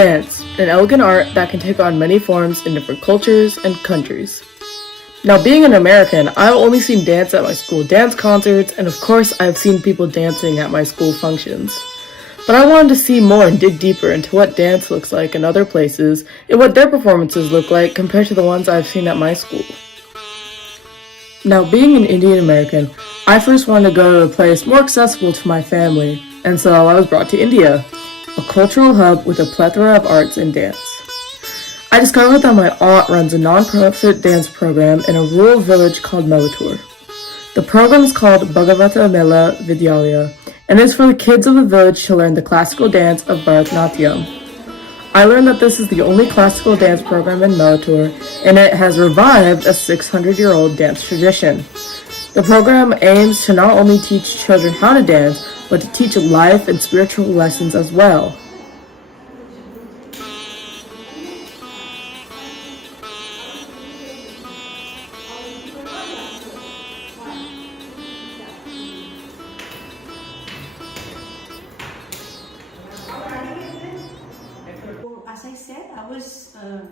Dance, an elegant art that can take on many forms in different cultures and countries. Now, being an American, I've only seen dance at my school dance concerts, and of course, I've seen people dancing at my school functions. But I wanted to see more and dig deeper into what dance looks like in other places and what their performances look like compared to the ones I've seen at my school. Now, being an Indian American, I first wanted to go to a place more accessible to my family, and so I was brought to India, a cultural hub with a plethora of arts and dance. I discovered that my aunt runs a non-profit dance program in a rural village called Melattur. The program is called Bhagavata Mela Vidyalaya, and is for the kids of the village to learn the classical dance of Bharatanatyam. I learned that this is the only classical dance program in Melattur, and it has revived a 600-year-old dance tradition. The program aims to not only teach children how to dance, but to teach life and spiritual lessons as well. As I said, I was a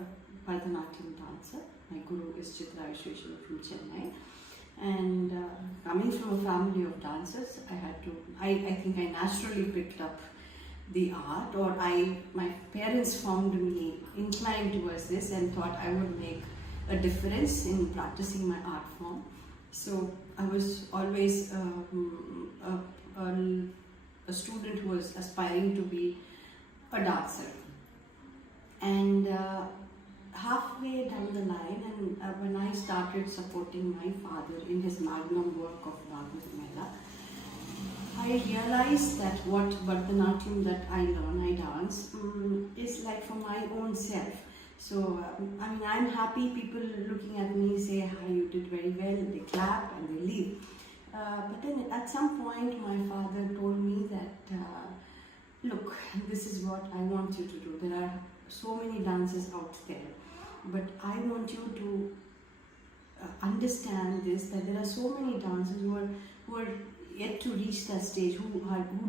Bharatanatyam dancer. My guru is from Chennai. And coming from a family of dancers, I think I naturally picked up the art, or my parents found me inclined towards this and thought I would make a difference in practicing my art form. So I was always a student who was aspiring to be a dancer. And halfway down the line, and when I started supporting my father in his magnum work of Bhagavata Mela, I realized that what Bharatanatyam that I learn, I dance, is like for my own self. So, I'm happy people looking at me say, hi, you did very well, they clap and they leave. But then at some point, my father told me that, look, this is what I want you to do. There are so many dances out there, but I want you to understand this, that there are so many dancers who are yet to reach that stage, who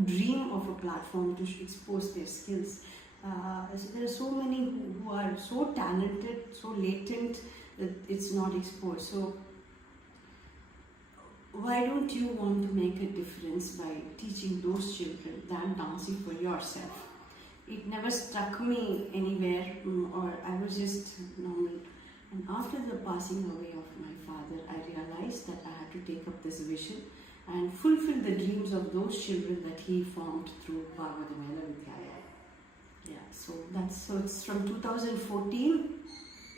dream of a platform to expose their skills. So there are so many who are so talented, so latent that it's not exposed. So why don't you want to make a difference by teaching those children that dancing for yourself? It never struck me anywhere, or I was just normal. And after the passing away of my father, I realized that I had to take up this vision and fulfill the dreams of those children that he formed through Bhagavata Mela Vidyalaya. Yeah, so it's from 2014.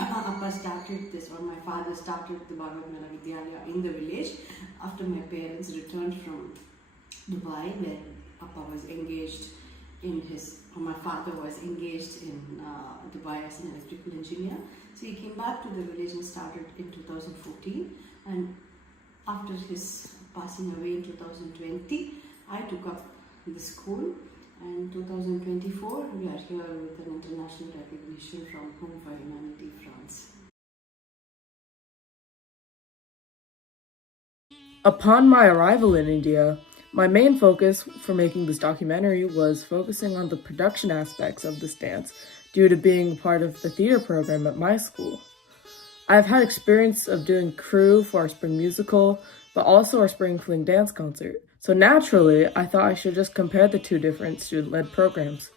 Appa started this, or my father started the Bhagavata Mela Vidyalaya in the village after my parents returned from Dubai, where Appa was engaged my father was engaged in Dubai as an electrical engineer. So he came back to the village and started in 2014. And after his passing away in 2020, I took up the school. And 2024, we are here with an international recognition from Home for Humanity, France. Upon my arrival in India, my main focus for making this documentary was focusing on the production aspects of this dance due to being part of the theater program at my school. I've had experience of doing crew for our spring musical, but also our spring fling dance concert. So naturally, I thought I should just compare the two different student-led programs.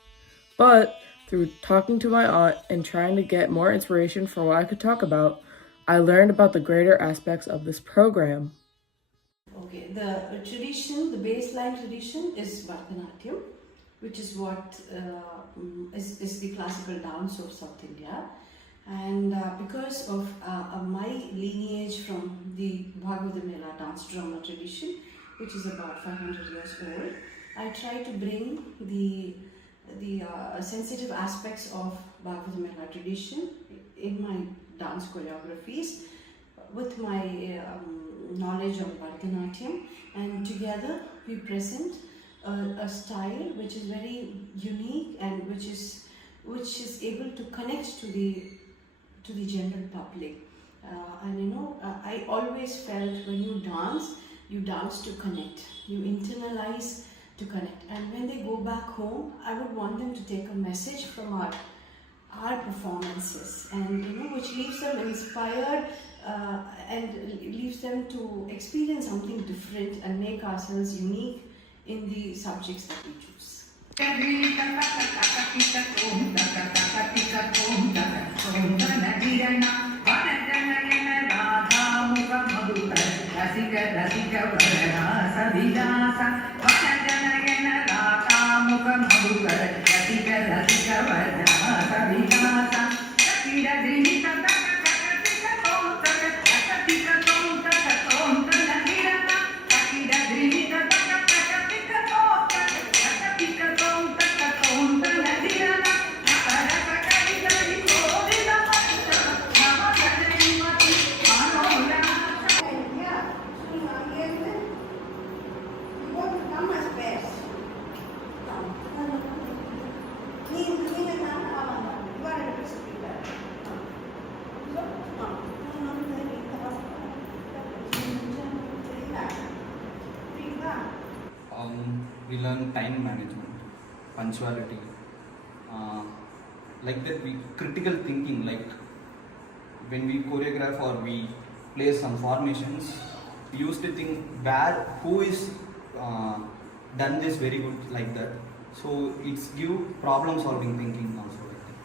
But through talking to my aunt and trying to get more inspiration for what I could talk about, I learned about the greater aspects of this program. Okay, the tradition, the baseline tradition is Bharatanatyam, which is what is the classical dance of South India. And because of my lineage from the Bhagavata Mela dance drama tradition, which is about 500 years old, I try to bring the sensitive aspects of Bhagavata Mela tradition in my dance choreographies with my knowledge of Bharatanatyam, and together we present a style which is very unique and which is able to connect to the general public. I always felt when you dance to connect, you internalize to connect, and when they go back home, I would want them to take a message from our our performances, and which leaves them inspired and leaves them to experience something different and make ourselves unique in the subjects that we choose. We learn time management, punctuality, like that we critical thinking, like when we choreograph or we play some formations, we used to think who is done this very good like that. So it's give problem solving thinking also like that.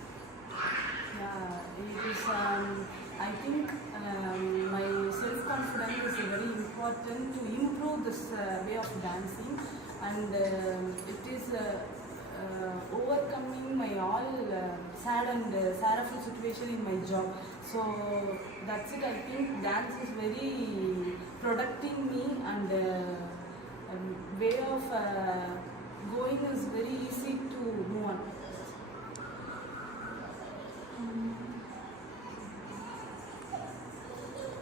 Yeah, it is. I think my self-confidence is very important to improve this way of dancing, and it is overcoming my all sad and sorrowful situation in my job. So that's it. I think dance is very protecting me, and way of going is very easy to move on.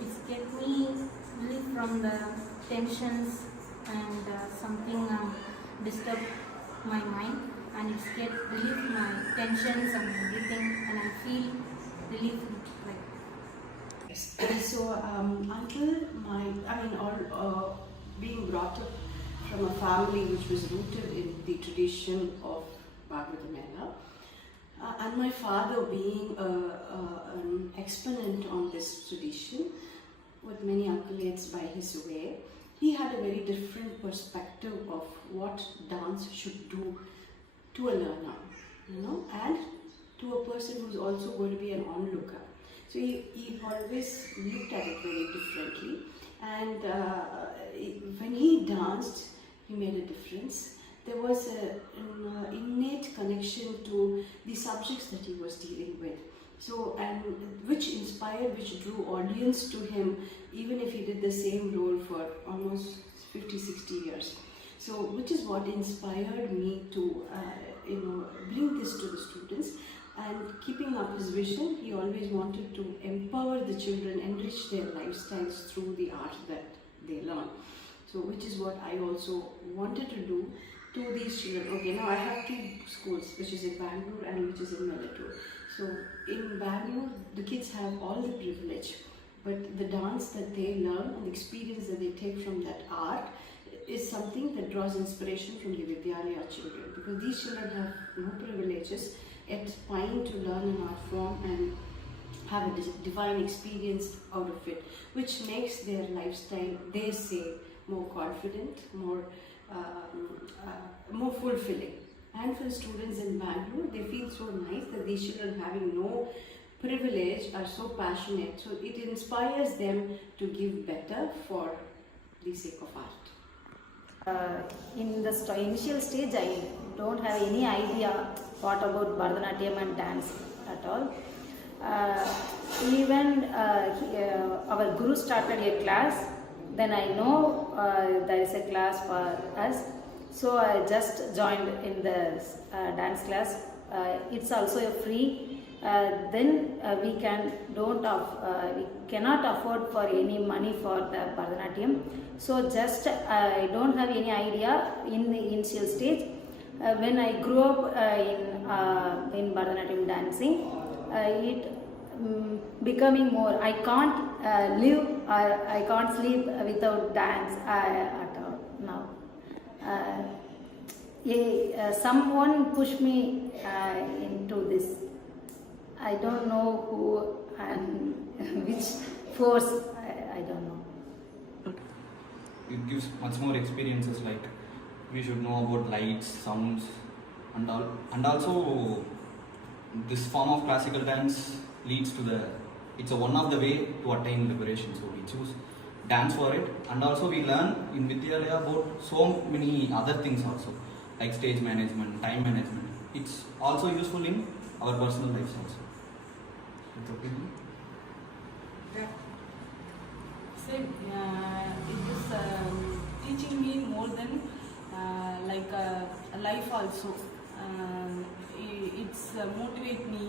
It's get me relief from the tensions and something disturb my mind, and it's get relief my tensions and everything, and I feel relief like. So being brought up from a family which was rooted in the tradition of Bhagavata Mela, and my father being an exponent on this tradition with many accolades by his way, he had a very different perspective of what dance should do to a learner, and to a person who's also going to be an onlooker. So he always looked at it very differently, and when he danced, he made a difference. There was an innate connection to the subjects that he was dealing with. So, and which inspired, which drew audience to him, even if he did the same role for almost 50-60 years. So, which is what inspired me to, bring this to the students. And keeping up his vision, he always wanted to empower the children, enrich their lifestyles through the art that they learn. So, which is what I also wanted to do to these children. Okay, now I have two schools, which is in Bangalore and which is in Melattur. So, in Bangalore, the kids have all the privilege, but the dance that they learn and the experience that they take from that art is something that draws inspiration from the Vidyalaya children, because these children have no privileges, yet pine to learn an art form and have a divine experience out of it, which makes their lifestyle, they say, more confident, more fulfilling. And for the students in Bangalore, they feel so nice that these children, having no privilege, are so passionate. So it inspires them to give better for the sake of art. In the initial stage, I don't have any idea what about Bharatanatyam and dance at all. Even our Guru started a class, then I know there is a class for us. So I just joined in the dance class. It's also a free. Then we cannot afford for any money for the Bharatanatyam. So just I don't have any idea in the initial stage. When I grew up in Bharatanatyam dancing, it becoming more. I can't live or I can't sleep without dance at all now. Someone pushed me into this. I don't know who and which force. I don't know. It gives much more experiences, like we should know about lights, sounds, and all. And also, this form of classical dance leads to the. It's one of the way to attain liberation. So we choose dance for it, and also we learn in Vidyalaya about so many other things also, like stage management, time management. It's also useful in our personal lives also. With opinion? Same. It is teaching me more than like a life also. It's motivate me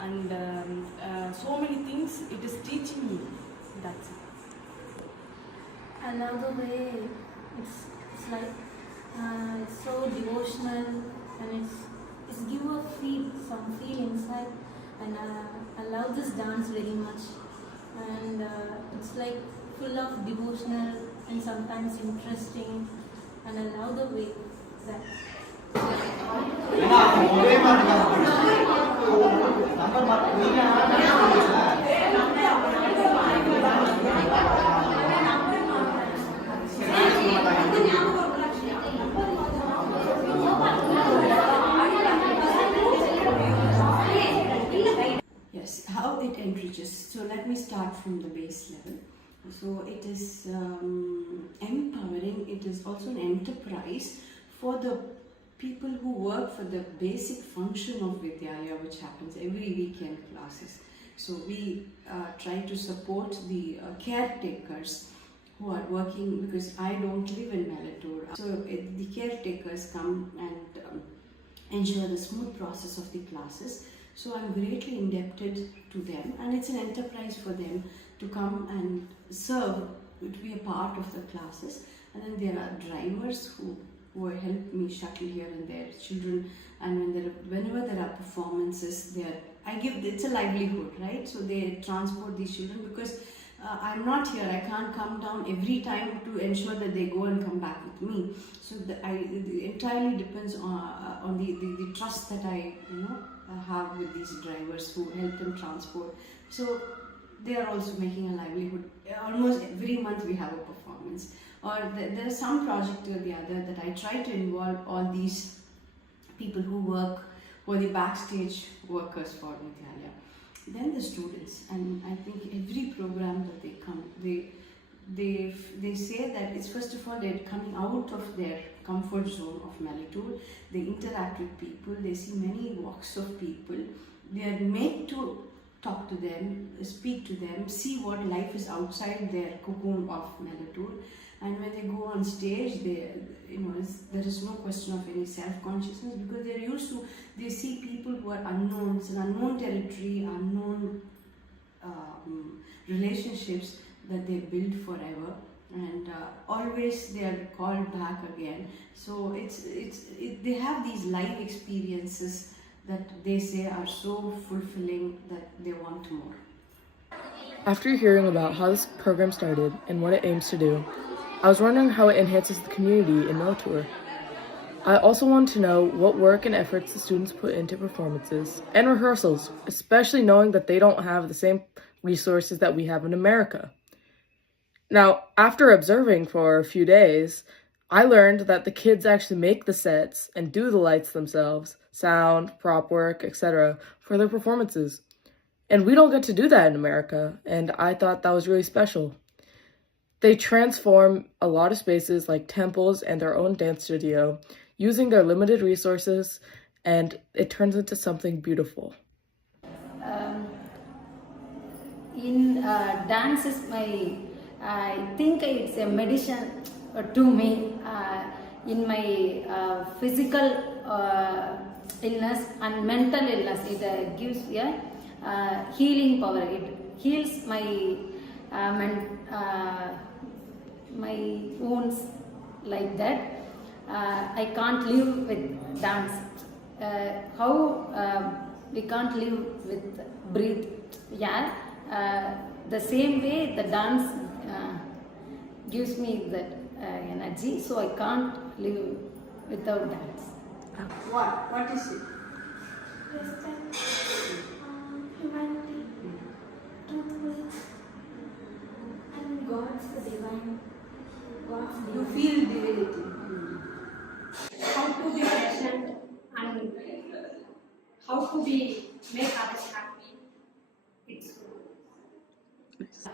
and so many things it is teaching me. That's it. Another way, it's like it's so devotional, and it's give some feel inside, and I love this dance very much, and it's like full of devotional and sometimes interesting, and I love the way that. Yes, how it enriches. So let me start from the base level. So it is empowering. It is also an enterprise for the people who work for the basic function of Vidyalaya, which happens every weekend classes. So we try to support the caretakers who are working, because I don't live in Melattur. So the caretakers come and ensure the smooth process of the classes. So I'm greatly indebted to them, and it's an enterprise for them to come and serve, to be a part of the classes. And then there are drivers who help me shuttle here and there children, and whenever there are performances, it's a livelihood, right? So they transport these children, because I'm not here, I can't come down every time to ensure that they go and come back with me. So it entirely depends on the trust that I have with these drivers who help them transport. So they are also making a livelihood. Almost every month we have a performance, or there is some project or the other that I try to involve all these people who work, who are the backstage workers for Vidyalaya. Then the students, and I think every program that they come, they say that it's, first of all, they're coming out of their comfort zone of Melattur. They interact with people, they see many walks of people, they are made to talk to them, speak to them, see what life is outside their cocoon of Melattur. And when they go on stage, there is no question of any self-consciousness, because they're used to, they see people who are unknown. It's an unknown territory, unknown relationships that they build forever, and always they are called back again. So they have these life experiences that they say are so fulfilling that they want more. After hearing about how this program started and what it aims to do, I was wondering how it enhances the community in Melattur. I also wanted to know what work and efforts the students put into performances and rehearsals, especially knowing that they don't have the same resources that we have in America. Now, after observing for a few days, I learned that the kids actually make the sets and do the lights themselves, sound, prop work, etc., for their performances. And we don't get to do that in America, and I thought that was really special. They transform a lot of spaces like temples and their own dance studio using their limited resources, and it turns into something beautiful. Dance is I think it's a medicine to me in my physical illness and mental illness. It gives a healing power. It heals my my wounds like that. I can't live with dance. How we can't live with breathe? Yeah. The same way the dance gives me that energy, so I can't live without dance. What is it? Humanity, truthfulness, and God's the divine. God's You divine. feel divinity. How to be present and how to be make others happy. It's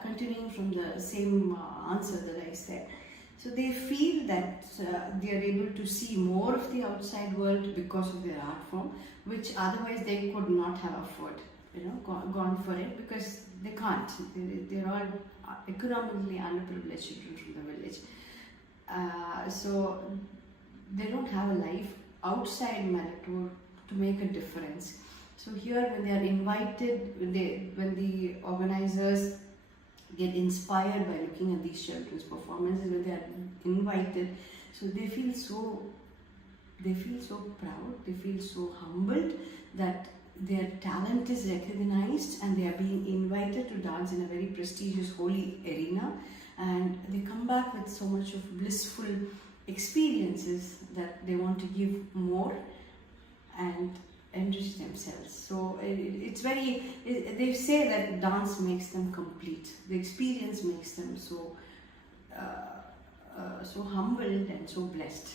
Continuing from the same answer that I said. So they feel that they are able to see more of the outside world because of their art form, which otherwise they could not have afforded, gone for it, because they can't. They're all economically underprivileged children from the village. So they don't have a life outside Melattur to make a difference. So here, when they are invited, when the organizers get inspired by looking at these children's performances, when they are invited, so they feel so proud, they feel so humbled that their talent is recognized and they are being invited to dance in a very prestigious holy arena, and they come back with so much of blissful experiences that they want to give more and enrich themselves. So it's very, they say that dance makes them complete. The experience makes them so humbled and so blessed.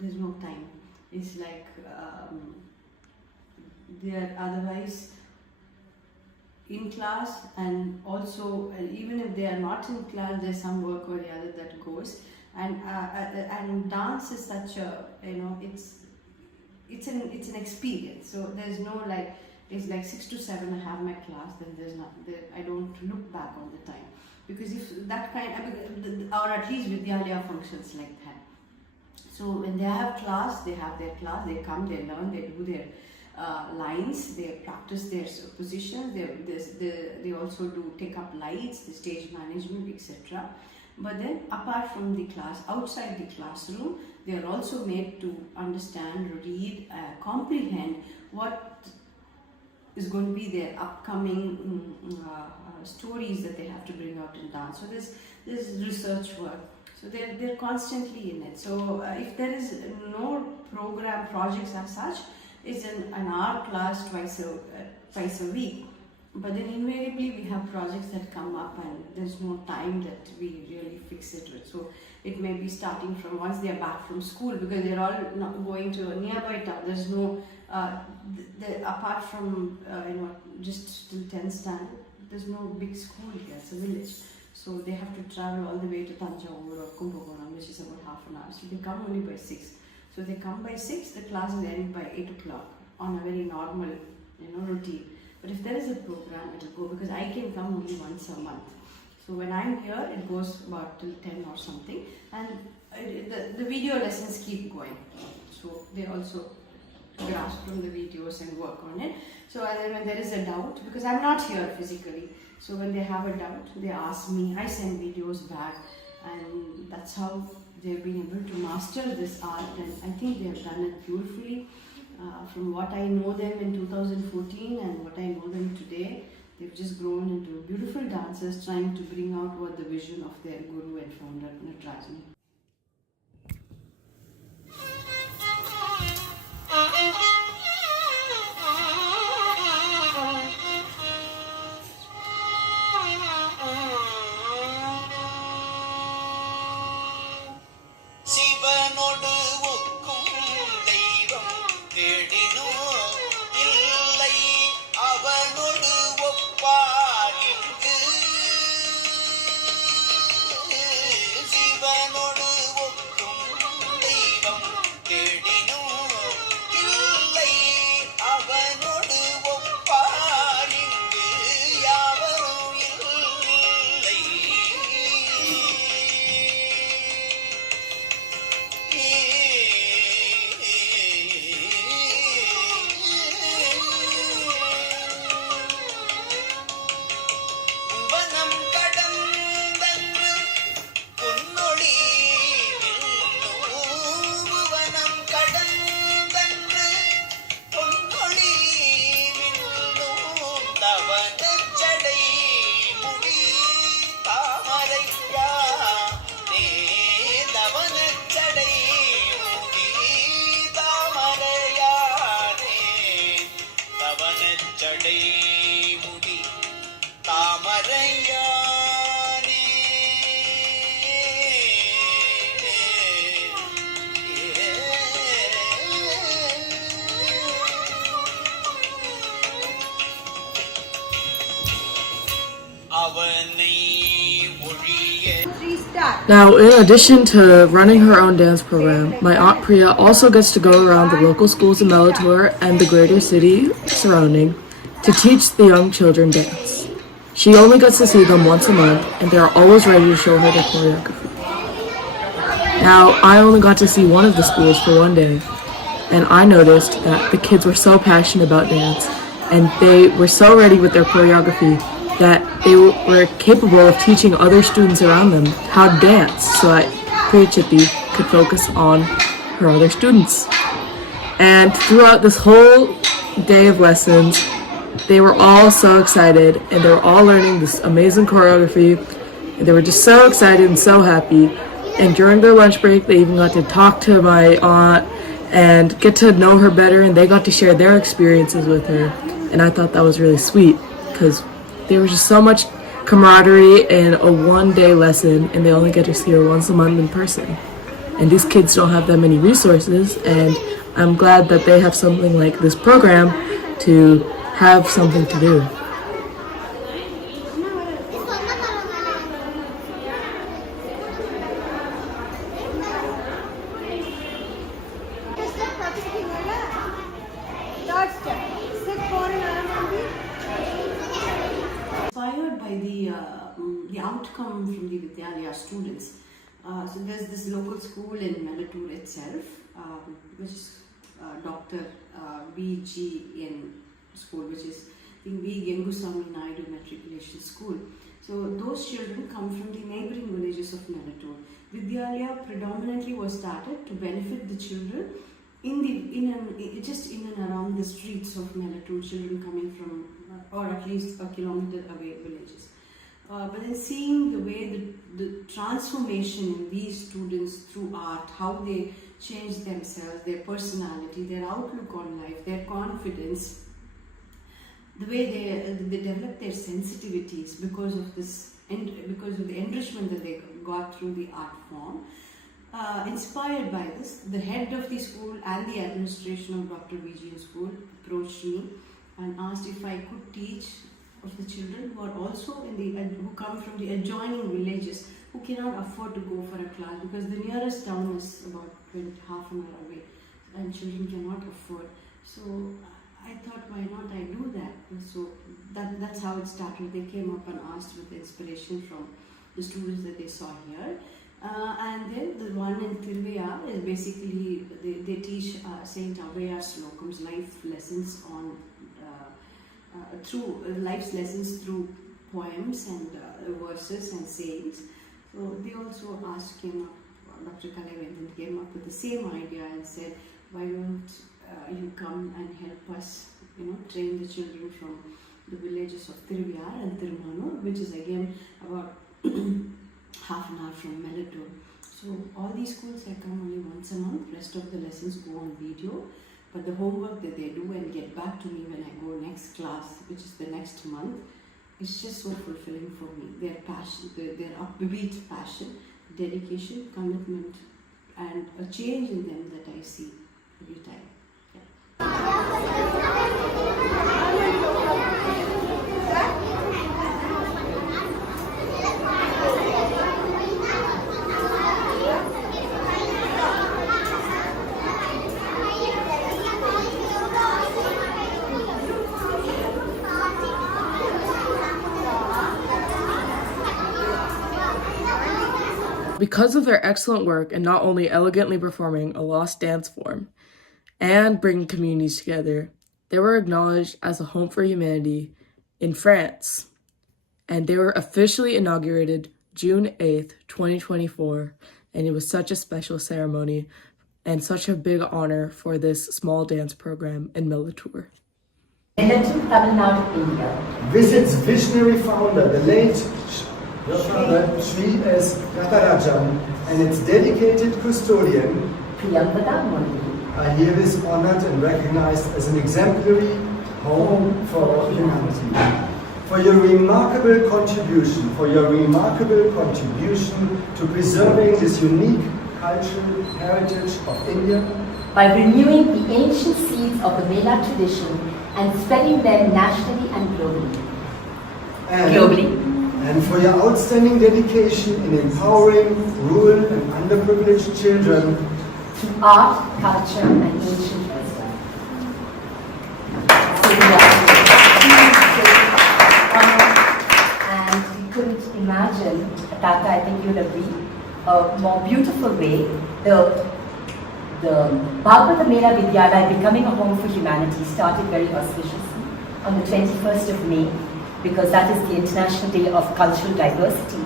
There's no time. It's like they are otherwise in class, and also even if they are not in class, there's some work or the other that goes. And dance is such a, it's an experience. So there's no like, it's like 6 to 7 I have my class, then there's not, I don't look back on the time, because if that or at least Vidyalaya functions like that. So when they have class, they have their class, they come, they learn, they do their lines, they practice their positions, they also do take up lights, the stage management, etc. But then apart from the class, outside the classroom, they are also made to understand, read, comprehend what is going to be their upcoming stories that they have to bring out in dance. So there's research work. So they're constantly in it. So if there is no program projects as such, it's an art class twice a week. But then invariably we have projects that come up and there's no time that we really fix it with. So it may be starting from once they are back from school, because they're all not going to a nearby town. There's no, apart from just till 10th standard, there's no big school here, it's a village. So they have to travel all the way to Tanjavur or Kumbakonam, which is about half an hour. So they come only by 6. So they come by 6, the class is ending by 8 o'clock on a very normal, routine. But if there is a program, it will go, because I can come only once a month. So when I'm here, it goes about till 10 or something. And the video lessons keep going. So they also grasp from the videos and work on it. So and then when there is a doubt, because I'm not here physically, so when they have a doubt, they ask me, I send videos back, and that's how they've been able to master this art, and I think they have done it beautifully. From what I know them in 2014 and what I know them today, they've just grown into beautiful dancers trying to bring out what the vision of their guru and founder Natarajan. Now, in addition to running her own dance program, my Aunt Priya also gets to go around the local schools in Melattur and the greater city surrounding to teach the young children dance. She only gets to see them once a month, and they are always ready to show her their choreography. Now, I only got to see one of the schools for one day, and I noticed that the kids were so passionate about dance, and they were so ready with their choreography that they were capable of teaching other students around them how to dance, so that Priya Chitti could focus on her other students. And throughout this whole day of lessons, they were all so excited, and they were all learning this amazing choreography, and they were just so excited and so happy. And during their lunch break, they even got to talk to my aunt and get to know her better, and they got to share their experiences with her. And I thought that was really sweet, because there was just so much camaraderie in a one-day lesson, and they only get to see her once a month in person. And these kids don't have that many resources, and I'm glad that they have something like this program to have something to do. Inspired by the outcome from the Vidyalaya students. So there's this local school in Melattur itself, which is Dr. B.G.N. school, which is the V. Gengusami Naidu Matriculation School. So those children come from the neighboring villages of Melattur. Vidyalaya predominantly was started to benefit the children just in and around the streets of Melattur, children coming from or at least a kilometer away villages. But then seeing the way the transformation in these students through art, how they change themselves, their personality, their outlook on life, their confidence, the way they develop their sensitivities because of this, because of the enrichment that they got through the art form. Inspired by this, the head of the school and the administration of Dr. VGN school approached me and asked if I could teach of the children who are also who come from the adjoining villages, who cannot afford to go for a class because the nearest town is about half an hour away and children cannot afford. So I thought, why not I do that? So that's how it started. They came up and asked with inspiration from the students that they saw here. And then the one in Tiruviyar is basically, they teach Saint Avayar's Slokams, life lessons on through life's lessons through poems and verses and sayings. So they also came up, Dr. Kalavendan came up with the same idea and said, why don't you come and help us, train the children from the villages of Tiruviyar and Tirumanu, which is again about half an hour from Melattur. So all these schools I come only once a month, rest of the lessons go on video. But the homework that they do and get back to me when I go next class, which is the next month, is just so fulfilling for me. Their passion, their upbeat passion, dedication, commitment, and a change in them that I see every time. Because of their excellent work in not only elegantly performing a lost dance form and bringing communities together, they were acknowledged as a home for humanity in France, and they were officially inaugurated June 8th, 2024, and it was such a special ceremony and such a big honor for this small dance program in Melattur. Melattur, Tamil Nadu, India. Visits visionary founder, the late Sri S. Natarajan, and its dedicated custodian, are herewith honored and recognized as an exemplary home for humanity. For your remarkable contribution, to preserving this unique cultural heritage of India, by renewing the ancient seeds of the Mela tradition and spreading them nationally and globally. and for your outstanding dedication in empowering rural and underprivileged children to art, culture, and ancient wisdom. And we couldn't imagine, Tata, I think you'll agree, a more beautiful way. The Bhagavata Mela Vidyalaya becoming a home for humanity started very auspiciously on the 21st of May, because that is the International Day of Cultural Diversity.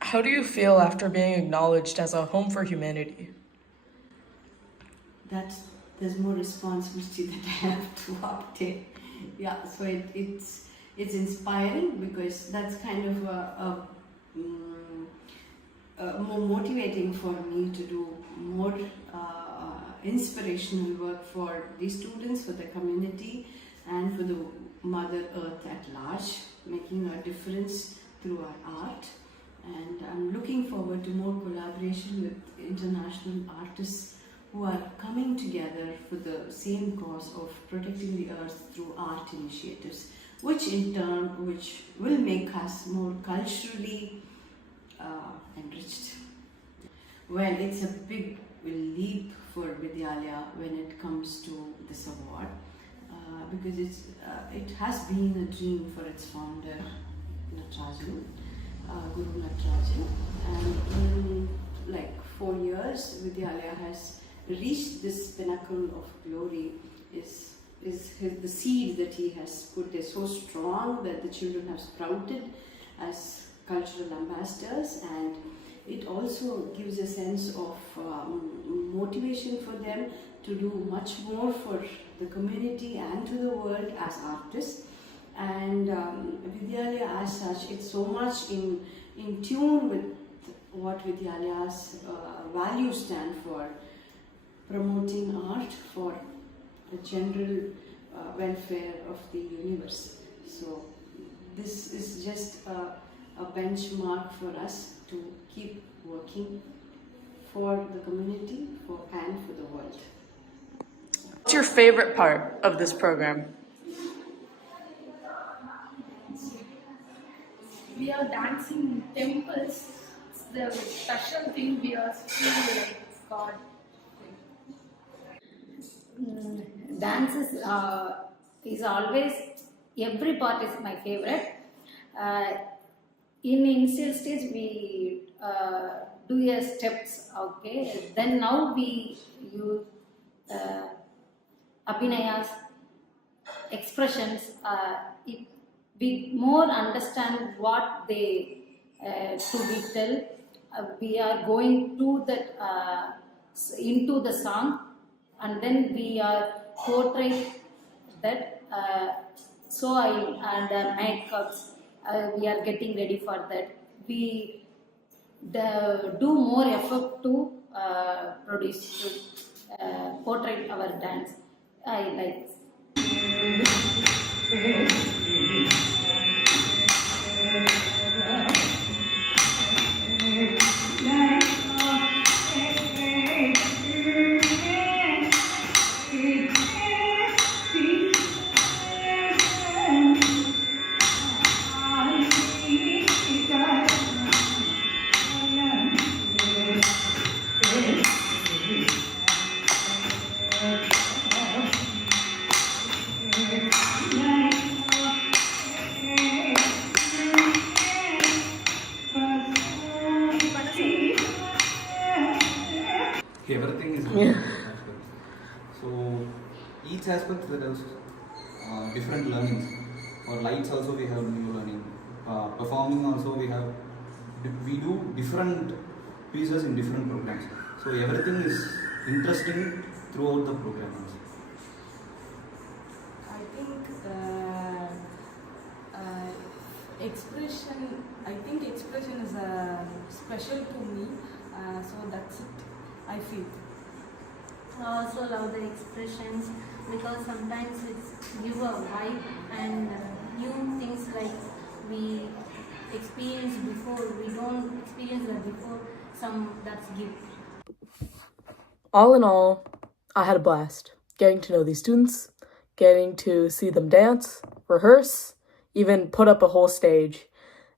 How do you feel after being acknowledged as a home for humanity? That there's more responsibility that I have to uptake. Yeah, so it's inspiring, because that's kind of more motivating for me to do more inspirational work for the students, for the community, and for the Mother Earth at large, making a difference through our art. And I'm looking forward to more collaboration with international artists who are coming together for the same cause of protecting the earth through art initiatives, which in turn will make us more culturally enriched. Well, it's a big leap for Vidyalaya when it comes to this award, because it has been a dream for its founder, Natarajan, Guru Natarajan, and in like 4 years, Vidyalaya has reached this pinnacle of glory. The seed that he has put is so strong that the children have sprouted as cultural ambassadors, and it also gives a sense of motivation for them to do much more for the community and to the world as artists. And Vidyalaya as such, it's so much in tune with what Vidyalaya's values stand for, promoting art for the general welfare of the universe. So this is just a benchmark for us to keep working for the community and for the world. What's your favorite part of this program? We are dancing in temples. It's the special thing we are feeling like God. Dance is always, every part is my favorite. In initial stage we do a steps, okay. Then now we use abhinayas, expressions. We more understand what they to be tell. We are going to that into the song, and then we are portray that. So I and makeups. We are getting ready for that. We do more effort to produce to portray our dance. I like. Everything is Yeah. aspect. So each aspect there is different learnings. For lights also we have new learning. Performing also we do different pieces in different programs. So everything is interesting throughout the programs. I think expression. I think expression is special to me. So that's it. I feel. I also love the expressions because sometimes it's give a vibe and new things like we experienced before. We don't experience that before. That's give. All in all, I had a blast getting to know these students, getting to see them dance, rehearse, even put up a whole stage.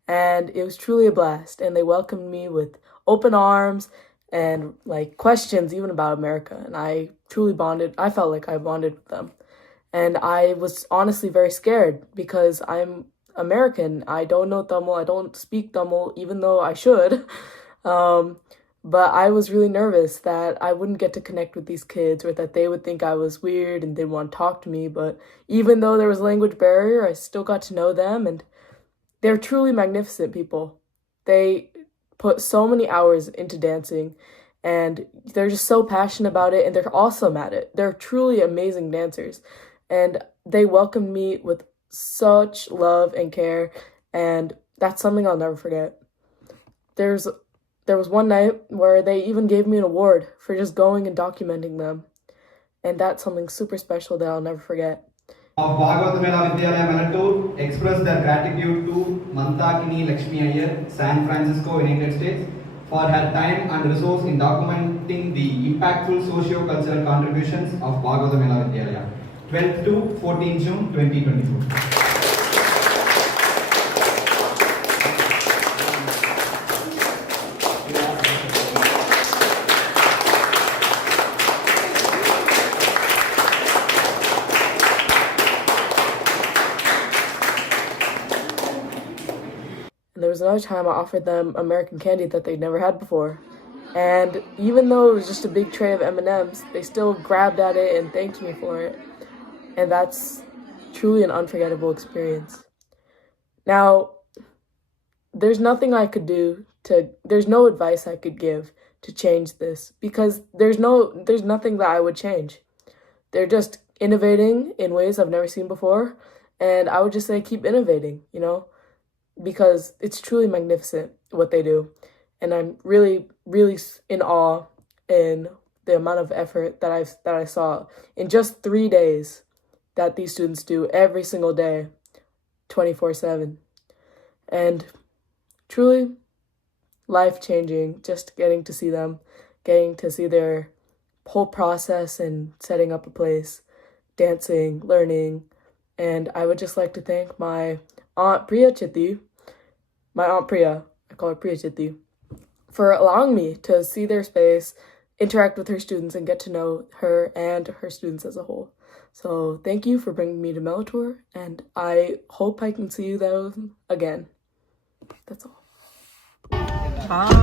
And it was truly a blast. And they welcomed me with open arms and like questions even about America. And I truly bonded. I felt like I bonded with them. And I was honestly very scared because I'm American. I don't know Tamil. I don't speak Tamil, even though I should. But I was really nervous that I wouldn't get to connect with these kids or that they would think I was weird and didn't want to talk to me. But even though there was a language barrier, I still got to know them, and they're truly magnificent people. They put so many hours into dancing, and they're just so passionate about it, and they're awesome at it. They're truly amazing dancers, and they welcomed me with such love and care, and that's something I'll never forget. There was one night where they even gave me an award for just going and documenting them, and that's something super special that I'll never forget. Of Bhagavata Mela Vidyalaya Melattur express their gratitude to Mandakini Lakshmi Iyer, San Francisco, United States, for her time and resource in documenting the impactful socio-cultural contributions of Bhagavata Mela Vidyalaya. 12th to 14 June 2024. And there was another time I offered them American candy that they'd never had before. And even though it was just a big tray of M&Ms, they still grabbed at it and thanked me for it. And that's truly an unforgettable experience. Now, there's nothing I could do there's no advice I could give to change this, because there's nothing that I would change. They're just innovating in ways I've never seen before. And I would just say keep innovating, because it's truly magnificent what they do. And I'm really, really in awe in the amount of effort that I saw in just 3 days that these students do every single day, 24/7. And truly life-changing, just getting to see them, getting to see their whole process and setting up a place, dancing, learning. And I would just like to thank my Aunt Priya Chitti, I call her Priya Chitti, for allowing me to see their space, interact with her students and get to know her and her students as a whole. So thank you for bringing me to Melattur, and I hope I can see you there again. That's all. Hi.